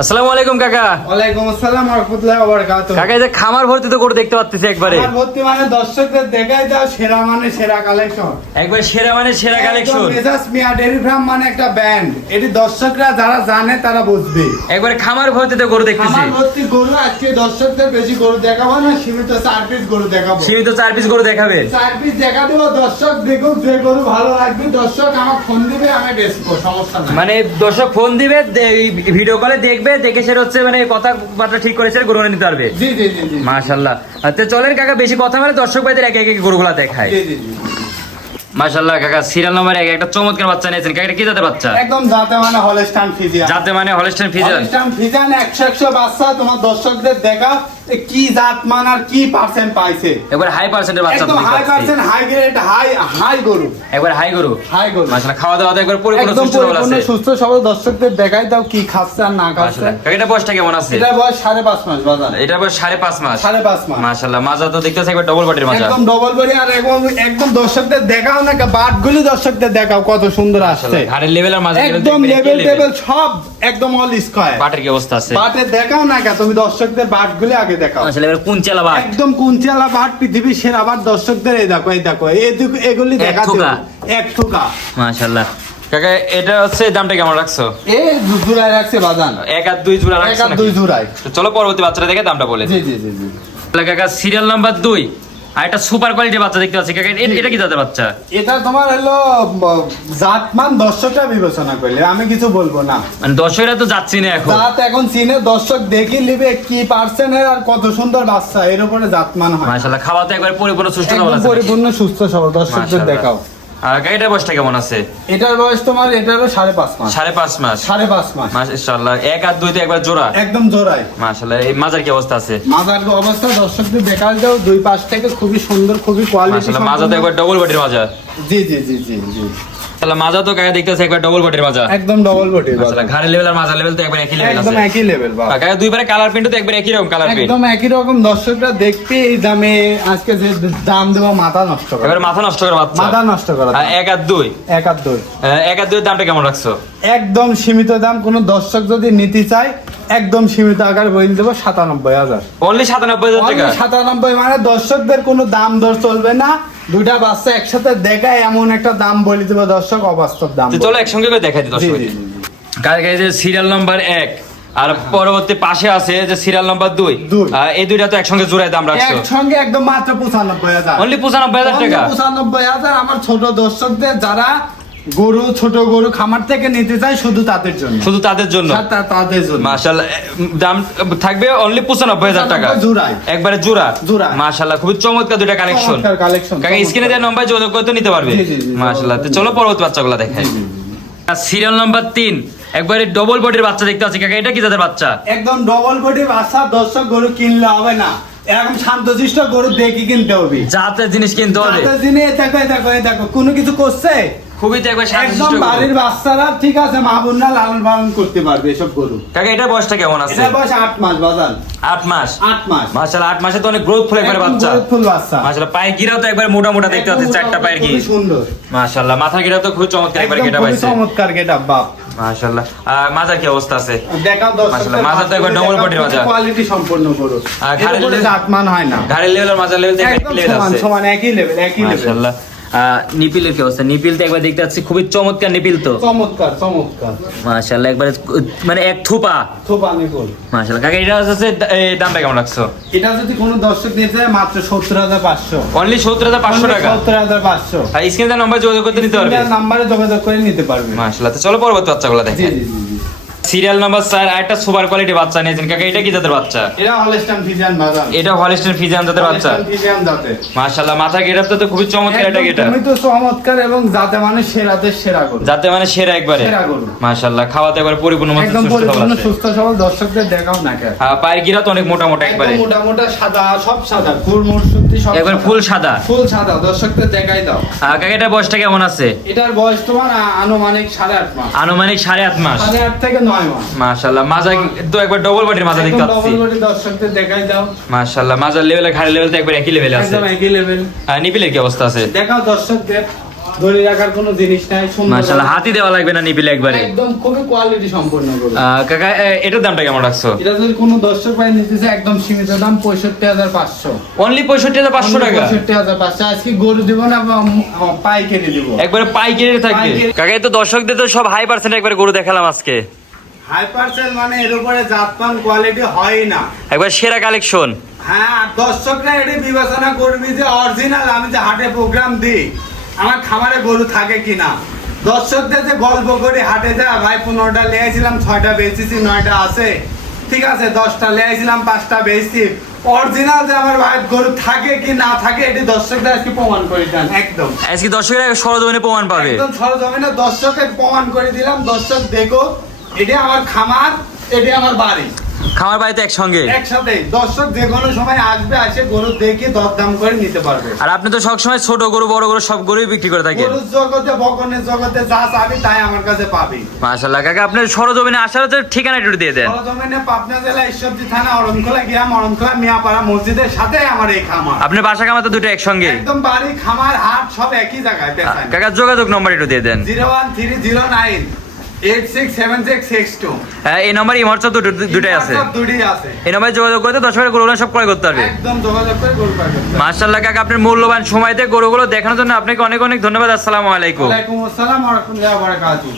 আসসালামু আলাইকুম কাকা। ওয়ালাইকুম আসসালাম ওয়া রাহমাতুল্লাহি ওয়া বারাকাতুহু। কাকা এই যে খামার ভর্তি তো গরু দেখতে পাচ্ছি একবারে। খামার ভর্তি মানে দর্শকদের দেখাই দাও সেরা মানে সেরা কালেকশন। একবারে সেরা মানে সেরা কালেকশন। মেজাজ মিয়া ডেইরি ফার্ম মানে একটা ব্র্যান্ড। এটি দর্শকরা যারা জানে তারা বুঝবে। একবারে খামার ভর্তি তো গরু দেখতেছি। খামার ভর্তি গরু আজকে দর্শকদের বেশি গরু দেখাবো না, সীমিত 4 পিস গরু দেখাবো। সীমিত 4 পিস গরু দেখাবে। 4 পিস দেখা দেব, দর্শক দেখুক, যে গরু ভালো লাগবে দর্শক আমাকে ফোন দিবে, আমি বেচবো, সমস্যা নাই। মানে দর্শক ফোন দিবে, ভিডিও কলে দেখবে, দেখে সেটা হচ্ছে মানে কথাবার্তা ঠিক করেছে গরু নিতে পারবে। জি জি জি জি মাশাআল্লাহ। তো চলেন কাকা বেশি কথা মানে দর্শক ভাইদের একে একে গরুগুলা দেখায়। জি জি জি মাশাআল্লাহ কাকা সিরিয়াল নাম্বার 1 একটা চমৎকার বাচ্চা নিয়েছেন। কাকা এটা কি জাতের বাচ্চা? একদম জাতে মানে হলস্টাইন ফ্রিজিয়ান। জাতে মানে হলস্টাইন ফ্রিজিয়ান। হলস্টাইন ফ্রিজিয়ান 100 বাচ্চা তোমার দর্শকদের দেখা কি জাত মান আর কি পার্সেন্ট পাইছে। একবার হাই পার্সেন্টের বাচ্চা একদম high percent, high grade, high গরু। একবার হাই গরু। হাই গরু। মাশাআল্লাহ খাওয়া দাওয়া একবার পরিপূর্ণ একদম সুস্থ সবল আছে। পরিপূর্ণ সুস্থ সবল, দর্শকদের দেখাই দাও কি খাচ্ছে আর না খাচ্ছে। কাকা এটা বয়সটা কেমন আছে? এটা বয়স 5.5 মাস বাজার। এটা বয়স 5.5 মাস। 5.5 মাস। মাশাআল্লাহ মাজা তো দেখতেছে একবার ডবল বডির মাজা। একদম ডবল বডি আর একদম দর্শকদের দেখাও না, বাটগুলি দর্শকদের দেখাও কত সুন্দর আসছে। ঘাড়ের লেভেল আর মাজা একদম লেভেল টেবিল সব একদম অল স্কয়ার। বাটের কি অবস্থা আছে? বাটে দেখাও না, তুমি দর্শকদের বাটগুলি আগে দেখাও। আসলে এবার কোন চালা বাট? একদম কুঞ্চিয়ালা বাট, পৃথিবীর সেরা বাট। দর্শকদের এই দেখো এগুলি দেখা থোকা। এক থোকা। মাশাআল্লাহ কাকা এটা হচ্ছে দামটা কেমন রাখছো? এই জোড়ায় রাখছে বাজান, 1 আর 2 জোড়া রাখছো? 1 আর 2 জোড়ায়। তো চলো পরবর্তী বাচ্চাটা দেখে দামটা বলে জি দিই। জি জি জি কাকা সিরিয়াল নাম্বার 2 আর একটা সুপার কোয়ালিটির বাচ্চা দেখতে পাচ্ছি। কাকা এটা কি জাতের বাচ্চা? এটা তোমার হলো জাতমান দর্শকরা বিবেচনা করলে, আমি কিছু বলবো না। মানে দর্শকরা তো যাচ্ছি না এখন। জাত এখন চিনে দর্শক দেখি লিবে কি পার্সেন্টের আর কত সুন্দর বাচ্চা, এর উপরে জাতমান হয়। মাশাআল্লাহ খাওয়া তো একবার পরিপূর্ণ সুস্থ সবল একদম আছে। পরিপূর্ণ সুস্থ সবল, দর্শকদের মাশাআল্লাহ। দেখাও। আর কাকা এটার বয়সটা কেমন আছে? এটার বয়স তোমার, এটারও 5.5 মাস। 5.5 মাস। 5.5 মাস মাশাআল্লাহ 1 আর 2 তে একবার জোড়া। একদম জোড়ায়। মাশাআল্লাহ এই মাজার কি অবস্থা আছে? মাজার অবস্থা দর্শকদের দেখা যাও, দুই পাশ থেকে খুবই সুন্দর, খুবই কোয়ালিটি। মাশাআল্লাহ মাজা তো একবার ডবল বডির মাজা। জি জি জি জি জি তাহলে মাজা তো কাকা দেখতেছে একবার ডবল বডির মাজা। একদম ডবল বডি। মাশাআল্লাহ ঘাড়ের লেভেল আর মাজার লেভেল তো একবার একই লেভেল আছে। একদম একই লেভেল বাবা। কাকা দুইবারে কালার প্রিন্ট তো একবার একই রকম কালার প্রিন্ট। একদম একই রকম, দর্শকরা দেখতে এই দামে আজকে যে দাম দেবো মাথা নষ্ট করে। এবার মাথা নষ্ট করে বাচ্চা। মাথা নষ্ট করা। 1 আর 2 1 আর 2 1 আর 2 এর দামটা কেমন রাখছো? একদম সীমিত দাম, কোন দর্শক যদি নিতে চায় একদম সীমিত আকার বই দেবো 97,000। অনলি 97,000 টাকা। 97 মানে দর্শকদের কোনো দাম দর চলবে না। দুইটা বাচ্চা একসাথে দেখায় এমন একটা দাম বলে দেবো দর্শক, অবাস্তব দাম। তো চলো একসঙ্গে করে দেখাই দিই দর্শক। কাকা এই যে সিরিয়াল নাম্বার 1 আর পরবর্তী পাশে আছে যে সিরিয়াল নাম্বার 2 এই দুইটা তো একসঙ্গে জোড়ায় দাম রাখছো? একসঙ্গে একদম মাত্র 95,000। অনলি 95,000 টাকা। 95,000 আমার ছোট দর্শকদের যারা গরু, ছোট গরু খামার থেকে নিতে চায় শুধু তাদের জন্য। শুধু তাদের জন্য? তাদের জন্য। মাশাআল্লাহ দাম থাকবে অনলি 95,000 টাকা। জোড়ায়। একবারে জোড়া। জোড়া। মাশাআল্লাহ খুবই চমৎকার দুইটা কালেকশন। কাকা স্ক্রিনে দেওয়া নম্বরে যোগাযোগ করতে নিতে পারবে। জি, জি, জি, মাশাআল্লাহ। তো চলো পরবর্তী বাচ্চাগুলো দেখাই। সিরিয়াল নাম্বার 3 একবারে ডবল বডির বাচ্চা দেখতে পাচ্ছি। কাকা এটা কি জাতের বাচ্চা? একদম ডবল বডি বাচ্চা, দর্শক গরু কিনলে হবে না, এরকম শান্তশিষ্ট গরু দেখি কিনতে হবে। জাতের জিনিস কিনতে হবে। জাতের জিনিস দেখো কোনো কিছু করছে খুবই তো একবার একদম শান্তশিষ্ট গরু। বাড়ির বাচ্চারা ঠিক আছে, মা বোনরা লালন পালন করতে পারবে এসব গরু। কাকা এটা বয়সটা কেমন আছে? এটা বয়স 8 মাস বাজার। 8 মাস। 8 মাস। মাশাআল্লাহ 8 মাসে তো অনেক গ্রোথ ফুল একবারে বাচ্চা। ফুল বাচ্চা। মাশাআল্লাহ পায়ের গিরাও তো একবার মোটা মোটা দেখতে পাচ্ছি, চারটা পায়ের গিরা। খুব সুন্দর। মাশাআল্লাহ মাথার গিরা তো খুব চমৎকার একবার গেটা খুবই পাইছে। চমৎকার গেটআপ বাপ। মাশাআল্লাহ মাজার কি অবস্থা আছে? দেখাও দর্শক। মাশাআল্লাহ মাজা তো একবার ডবল বডির মাজা। কোয়ালিটি সম্পূর্ণ গরু। ঘাড়ের এর উপরে জাতমান হয় না। ঘাড়ের লেভেল আর মাজার লেভেল তো একই একদম লেভেল সমান আছে। সমান একই লেভেল একই লেভেল। মাশাআল্লাহ নিপিলের কি অবস্থা? নিপিল তো একবার দেখতে পাচ্ছি খুবই চমৎকার নিপিল তো। চমৎকার চমৎকার। মাশাআল্লাহ একবারে মানে এক থোপা। থোপা নিপুল। মাশাআল্লাহ কাকা এটা হচ্ছে এই দামটা কেমন রাখছো? এটা যদি কোনো দর্শক নিতে চায় মাত্র 70,500। অনলি 70,500 টাকা। 70,500। আর স্ক্রিনে দেওয়া নম্বরে যোগাযোগ করতে নিতে পারবে। স্ক্রিনের নাম্বারে যোগাযোগ করে নিতে পারবে। মাশাআল্লাহ। তো চলো পরবর্তী বাচ্চাগুলো জি দেখাই। জি জি জি। সিরিয়াল নাম্বার 4 আরেকটা সুপার কোয়ালিটি বাচ্চা নিয়েছেন। কাকা এটা কি জাতের বাচ্চা? এটা হলস্টাইন ফ্রিজিয়ান বাজার। এটা হলস্টাইন ফ্রিজিয়ান জাতের বাচ্চা। হলস্টাইন ফ্রিজিয়ান জাতের। মাশাআল্লাহ মাথা গেটআপটা তো খুবই চমৎকার এটা গেটআপ। তুমি তো চমৎকার এবং জাতে মানে সেরাদের সেরা গরু। যাতে মানে সেরা একবারে। সেরা গরু। মাশাআল্লাহ খাওয়াতে একবার পরিপূর্ণ মতো একদম সুস্থ সবল পরিপূর্ণ আছে। সুস্থ সবল, দর্শকদের দেখাও না কেন। পায়ের গিরা তো অনেক মোটা মোটা একবারে। একদম মোটা মোটা সাদা, সব সাদা, ফুল মুরশুদ্ধি সব একবার সাদা। ফুল সাদা। ফুল সাদা, দর্শকদের দেখাই দাও। কাকা এটা বয়সটা কেমন আছে? এটার বয়স তোমার আনুমানিক 8.5 মাস। আনুমানিক 8.5 মাস। 8.5 থেকে 9 মাস। মাশাআল্লাহ মাজা তো একবার ডবল বডির মাজা দেখতে একদম পাচ্ছি। ডবল বডি, দর্শকদের দেখাই দাও। মাশাআল্লাহ মাজার লেভেল আর ঘাড়ের লেভেল তো একবার একই লেভেলে আছে। একদম একই লেভেল। আর নিপিলের কি অবস্থা আছে? দেখাও দর্শকদের। ধরে রাখার কোনো জিনিস নাই, সুন্দর মাশাআল্লাহ, হাতি দেওয়া লাগবে না নিপিলে একবারে। একদম খুবই কোয়ালিটি সম্পূর্ণ গরু। কাকা এটার দামটা কেমন রাখছো? এটা যদি কোনো দর্শক ভাই নিতেছে একদম সীমিত দাম 65,500। অনলি 65,500 টাকা। 65,500 আজকে গরু দিব না, পাইকারি দিব, একবারে পাইকারি থাকবে। কাকা এই তো দর্শকদের তো সব হাই পার্সেন্ট একবারে গরু দেখালাম আজকে। হাই পার্সেন্ট মানে এর উপরে জাতমান কোয়ালিটি হয় না, একবার সেরা কালেকশন। হ্যাঁ দর্শকরা এটি বিবেচনা করবি যে অরিজিনাল আমি যে হাটে প্রোগ্রাম দিই আমার খামারে গরু থাকে কিনা। দর্শকদের যে গল্প করি হাটে যা ভাই 15টা লিয়েছিলাম, 6টা বেচেছি, 9টা আছে, ঠিক আছে 10টা লিয়েছিলাম, 5টা বেচছি। অরিজিনাল যে আমার ভাই গরু থাকে কি না থাকে এটি দর্শকদের আজকে প্রমাণ করে দেন। একদম আজকে দর্শকরা সরজমিনে প্রমাণ পাবে। একদম সরজমিনে দর্শকের প্রমাণ করে দিলাম। দর্শক দেখো, এটি আমার খামার, এটি আমার বাড়ি, খামার বাড়িতে একসঙ্গে একসাথে। দর্শক যে কোনো সময় আসবে, আসে গরু দেখে দরদাম করে নিতে পারবে। আর আপনি তো সবসময় ছোট গরু বড় গরু সব গরুই বিক্রি করে থাকেন। গরুর জগতে, বকনের জগতে যা চাবি তাই আমার কাছে পাবি। মাশাআল্লাহ কাকা, আপনার সরজমিনে আসার হচ্ছে ঠিকানা একটু দিয়ে দেন। সরজমিনে পাবনা জেলা ঈশ্বরদী থানা অরণখোলা গ্রাম, অরণখোলা মিয়াপাড়া মসজিদের সাথে আমার এই খামার। আপনার বাসা কামা তো দুটো একসঙ্গে? একদম বাড়ি, খামার, হাট সব একই জায়গায়। কাকা যোগাযোগ নম্বর একটু দিয়ে দেন। 01309867662। হ্যাঁ এই নম্বর হোয়াটসঅ্যাপ দুটোই আছে। দুটোই আছে। এই নম্বরে যোগাযোগ করতে দর্শকের গরুগুলো সব ক্রয় করতে পারবে। একদম যোগাযোগ করে গরু পাবে। মাশাআল্লাহ কাকা, আপনার মূল্যবান সময় দিয়ে গরুগুলো দেখানোর জন্য আপনাকে অনেক অনেক ধন্যবাদ। আসসালামু আলাইকুম। ওয়ালাইকুম আসসালাম ওয়া রাহমাতুল্লাহি ওয়া বারাকাতুহু।